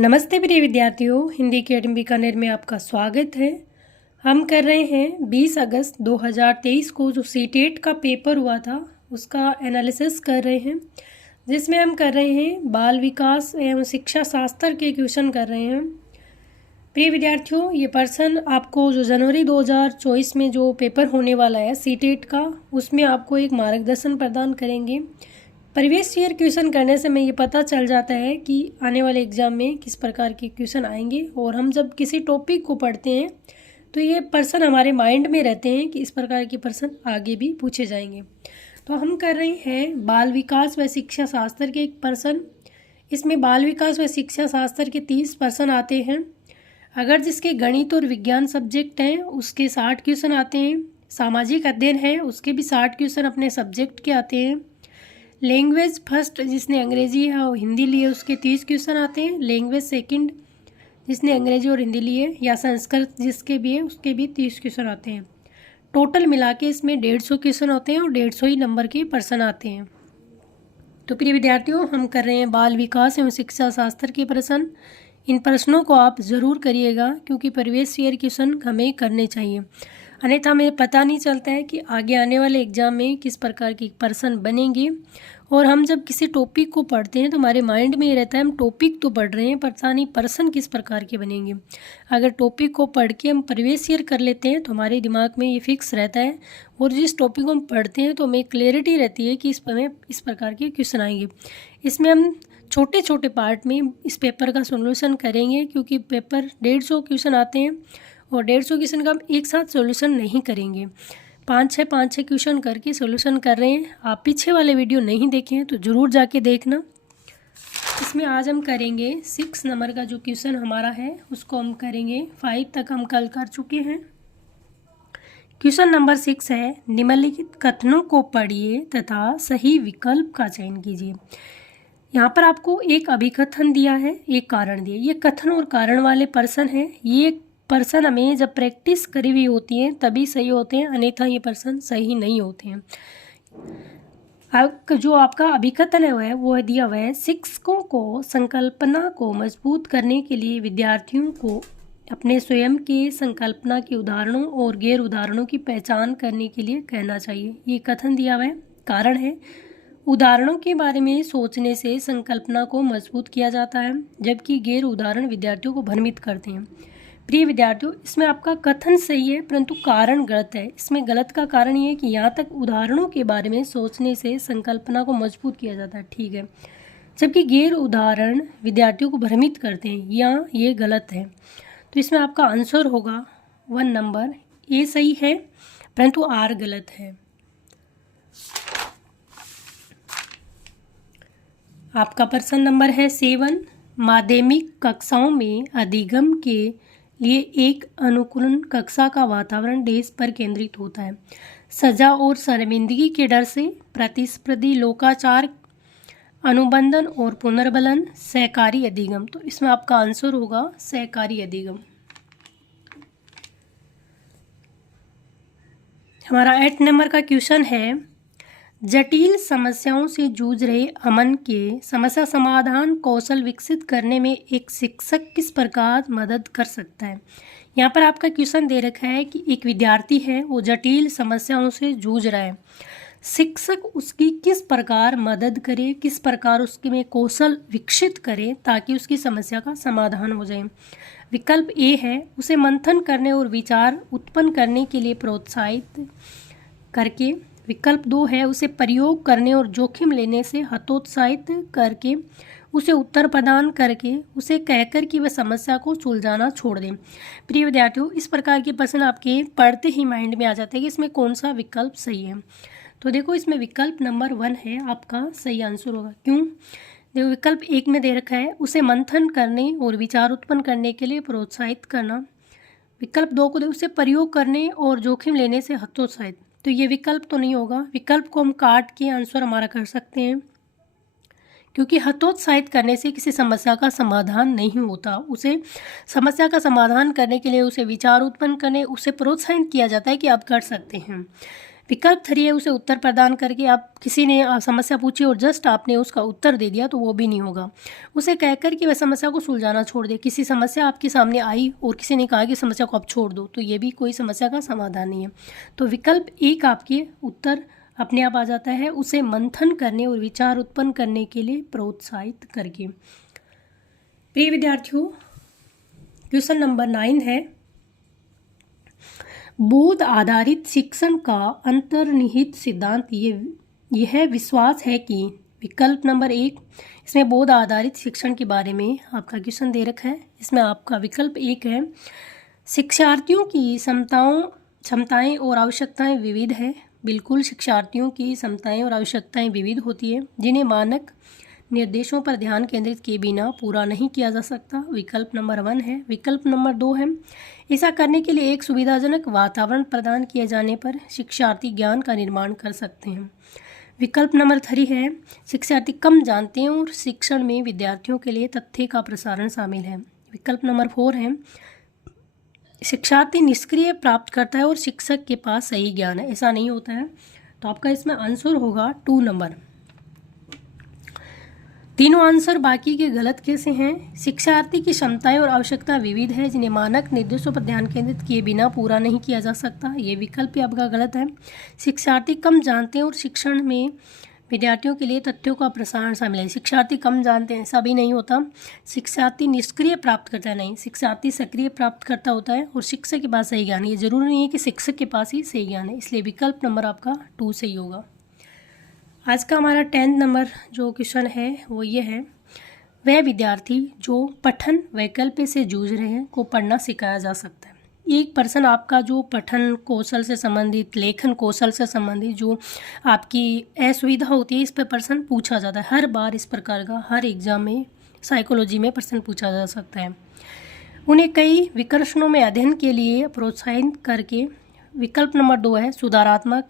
नमस्ते प्रिय विद्यार्थियों, हिंदी अकेडमी बीकानेर में आपका स्वागत है। हम कर रहे हैं 20 अगस्त 2023 को जो सीटेट का पेपर हुआ था उसका एनालिसिस कर रहे हैं, जिसमें हम कर रहे हैं बाल विकास एवं शिक्षा शास्त्र के क्वेश्चन कर रहे हैं। प्रिय विद्यार्थियों, ये पर्सन आपको जो जनवरी 2024 में जो पेपर होने वाला है सीटेट का, उसमें आपको एक मार्गदर्शन प्रदान करेंगे। प्रीवियस ईयर क्वेश्चन करने से हमें ये पता चल जाता है कि आने वाले एग्ज़ाम में किस प्रकार के क्वेश्चन आएंगे, और हम जब किसी टॉपिक को पढ़ते हैं तो ये पर्सन हमारे माइंड में रहते हैं कि इस प्रकार के पर्सन आगे भी पूछे जाएंगे। तो हम कर रहे हैं बाल विकास व शिक्षा शास्त्र के एक पर्सन। इसमें बाल विकास व शिक्षा शास्त्र के 30 पर्सन आते हैं। अगर जिसके गणित और विज्ञान सब्जेक्ट हैं उसके 60 क्वेश्चन आते हैं। सामाजिक अध्ययन है उसके भी 60 क्वेश्चन अपने सब्जेक्ट के आते हैं। लैंग्वेज फर्स्ट जिसने अंग्रेजी है और हिंदी लिए उसके 30 क्वेश्चन आते हैं। लैंग्वेज सेकंड जिसने अंग्रेजी और हिंदी लिए या संस्कृत जिसके भी है उसके भी 30 क्वेश्चन आते हैं। टोटल मिला के इसमें 150 क्वेश्चन होते हैं और 150 ही नंबर के पर्सन आते हैं। तो प्रिय विद्यार्थियों, हम कर रहे हैं बाल विकास एवं शिक्षा शास्त्र के प्रश्न। इन प्रश्नों को आप ज़रूर करिएगा क्योंकि प्रीवियस ईयर क्वेश्चन हमें करने चाहिए, अन्यथा हमें पता नहीं चलता है कि आगे आने वाले एग्ज़ाम में किस प्रकार के पर्सन बनेंगे। और हम जब किसी टॉपिक को पढ़ते हैं तो हमारे माइंड में ये रहता है हम टॉपिक तो पढ़ रहे हैं, पता नहीं पर्सन किस प्रकार के बनेंगे। अगर टॉपिक को पढ़ के हम प्रीवियस ईयर कर लेते हैं तो हमारे दिमाग में ये फिक्स रहता है, और जिस टॉपिक को हम पढ़ते हैं तो हमें क्लैरिटी रहती है कि इसमें इस प्रकार के क्वेश्चन आएंगे। इसमें हम छोटे छोटे पार्ट में इस पेपर का सोल्यूशन करेंगे क्योंकि पेपर 150 क्वेश्चन आते हैं और 150 क्वेश्चन का हम एक साथ सोल्यूशन नहीं करेंगे। 5-6 क्वेश्चन करके सोल्यूशन कर रहे हैं। आप पीछे वाले वीडियो नहीं देखे हैं तो ज़रूर जाके देखना। इसमें आज हम करेंगे 6 नंबर का जो क्वेश्चन हमारा है उसको हम करेंगे। 5 तक हम कल कर चुके हैं। क्वेश्चन नंबर 6 है, निम्नलिखित कथनों को पढ़िए तथा सही विकल्प का चयन कीजिए। यहाँ पर आपको एक अभिकथन दिया है, एक कारण दिया। ये कथन और कारण वाले पर्सन हैं। ये पर्सन हमें जब प्रैक्टिस करी हुई होती है तभी सही होते हैं, अन्यथा ये पर्सन सही नहीं होते हैं। अब जो आपका अभिकथन है वो है दिया हुआ है, शिक्षकों को संकल्पना को मजबूत करने के लिए विद्यार्थियों को अपने स्वयं के संकल्पना के उदाहरणों और गैर उदाहरणों की पहचान करने के लिए कहना चाहिए। ये कथन दिया हुआ है। कारण है, उदाहरणों के बारे में सोचने से संकल्पना को मजबूत किया जाता है जबकि गैर उदाहरण विद्यार्थियों को भ्रमित करते हैं। प्रिय विद्यार्थियों, इसमें आपका कथन सही है परंतु कारण गलत है। इसमें गलत का कारण ये है कि यहाँ तक उदाहरणों के बारे में सोचने से संकल्पना को मजबूत किया जाता है, ठीक है, जबकि गैर उदाहरण विद्यार्थियों को भ्रमित करते हैं, यहाँ ये गलत है। तो इसमें आपका आंसर होगा 1 नंबर। ए सही है परंतु आर गलत है। आपका प्रश्न नंबर है 7, माध्यमिक कक्षाओं में अधिगम के लिए एक अनुकूलन कक्षा का वातावरण देश पर केंद्रित होता है। सजा और शर्मिंदगी के डर से, प्रतिस्पर्धी लोकाचार, अनुबंधन और पुनर्बलन, सहकारी अधिगम। तो इसमें आपका आंसर होगा सहकारी अधिगम। हमारा 8 नंबर का क्वेश्चन है, जटिल समस्याओं से जूझ रहे अमन के समस्या समाधान कौशल विकसित करने में एक शिक्षक किस प्रकार मदद कर सकता है। यहाँ पर आपका क्वेश्चन दे रखा है कि एक विद्यार्थी है वो जटिल समस्याओं से जूझ रहा है, शिक्षक उसकी किस प्रकार मदद करे, किस प्रकार उसके में कौशल विकसित करे ताकि उसकी समस्या का समाधान हो जाए। विकल्प ए है, उसे मंथन करने और विचार उत्पन्न करने के लिए प्रोत्साहित करके। विकल्प 2 है, उसे प्रयोग करने और जोखिम लेने से हतोत्साहित करके, उसे उत्तर प्रदान करके, उसे कहकर कि वह समस्या को सुलझाना छोड़ दें। प्रिय विद्यार्थियों, इस प्रकार के प्रश्न आपके पढ़ते ही माइंड में आ जाते हैं कि इसमें कौन सा विकल्प सही है। तो देखो, इसमें विकल्प नंबर 1 है आपका सही आंसर होगा। क्यों? देखो, विकल्प 1 में दे रखा है, उसे मंथन करने और विचार उत्पन्न करने के लिए प्रोत्साहित करना। विकल्प 2 को उसे प्रयोग करने और जोखिम लेने से हतोत्साहित। तो ये विकल्प तो नहीं होगा। विकल्प को हम काट के आंसर हमारा कर सकते हैं क्योंकि हतोत्साहित करने से किसी समस्या का समाधान नहीं होता। उसे समस्या का समाधान करने के लिए उसे विचार उत्पन्न करने, उसे प्रोत्साहित किया जाता है कि आप कर सकते हैं। विकल्प 3 है उसे उत्तर प्रदान करके, आप किसी ने समस्या पूछी और जस्ट आपने उसका उत्तर दे दिया तो वो भी नहीं होगा। उसे कहकर कि वह समस्या को सुलझाना छोड़ दे। किसी समस्या आपके सामने आई और किसी ने कहा कि समस्या को आप छोड़ दो, तो ये भी कोई समस्या का समाधान नहीं है। तो विकल्प 1 आपके उत्तर अपने आप आ जाता है, उसे मंथन करने और विचार उत्पन्न करने के लिए प्रोत्साहित करके। प्रिय विद्यार्थियों, क्वेश्चन नंबर 9 है, बोध आधारित शिक्षण का अंतर्निहित सिद्धांत यह विश्वास है कि। विकल्प नंबर 1, इसमें बोध आधारित शिक्षण के बारे में आपका क्वेश्चन दे रखा है। इसमें आपका विकल्प 1 है, शिक्षार्थियों की क्षमताएं और आवश्यकताएं विविध है। बिल्कुल, शिक्षार्थियों की क्षमताएं और आवश्यकताएं विविध होती है, जिन्हें मानक निर्देशों पर ध्यान केंद्रित किए बिना पूरा नहीं किया जा सकता। विकल्प नंबर 1 है। विकल्प नंबर 2 है, ऐसा करने के लिए एक सुविधाजनक वातावरण प्रदान किए जाने पर शिक्षार्थी ज्ञान का निर्माण कर सकते हैं। विकल्प नंबर 3 है, शिक्षार्थी कम जानते हैं और शिक्षण में विद्यार्थियों के लिए तथ्य का प्रसारण शामिल है। विकल्प नंबर 4 है, शिक्षार्थी निष्क्रिय प्राप्त करता है और शिक्षक के पास सही ज्ञान है। ऐसा नहीं होता है। तो आपका इसमें आंसर होगा 2 नंबर। तीनों आंसर बाकी के गलत कैसे हैं? शिक्षार्थी की क्षमताएं और आवश्यकता विविध है, जिन्हें मानक निर्देशों पर ध्यान केंद्रित किए बिना पूरा नहीं किया जा सकता। ये विकल्प भी आपका गलत है। शिक्षार्थी कम जानते हैं और शिक्षण में विद्यार्थियों के लिए तथ्यों का प्रसारण शामिल है। शिक्षार्थी कम जानते हैं, ऐसा भी नहीं होता। शिक्षार्थी निष्क्रिय प्राप्त करता है, नहीं, शिक्षार्थी सक्रिय प्राप्त करता होता है। और शिक्षक के पास सही ज्ञान है, ये जरूरी नहीं है कि शिक्षक के पास ही सही ज्ञान है। इसलिए विकल्प नंबर आपका 2 सही होगा। आज का हमारा 10 नंबर जो क्वेश्चन है वो ये है, वह विद्यार्थी जो पठन वैकल्पिक से जूझ रहे हैं को पढ़ना सिखाया जा सकता है। एक पर्सन आपका जो पठन कौशल से संबंधित, लेखन कौशल से संबंधित जो आपकी असुविधा होती है, इस पर प्रश्न पूछा जाता है। हर बार इस प्रकार का हर एग्जाम में साइकोलॉजी में प्रश्न पूछा जा सकता है। उन्हें कई विकर्षणों में अध्ययन के लिए प्रोत्साहित करके। विकल्प नंबर 2 है, सुधारात्मक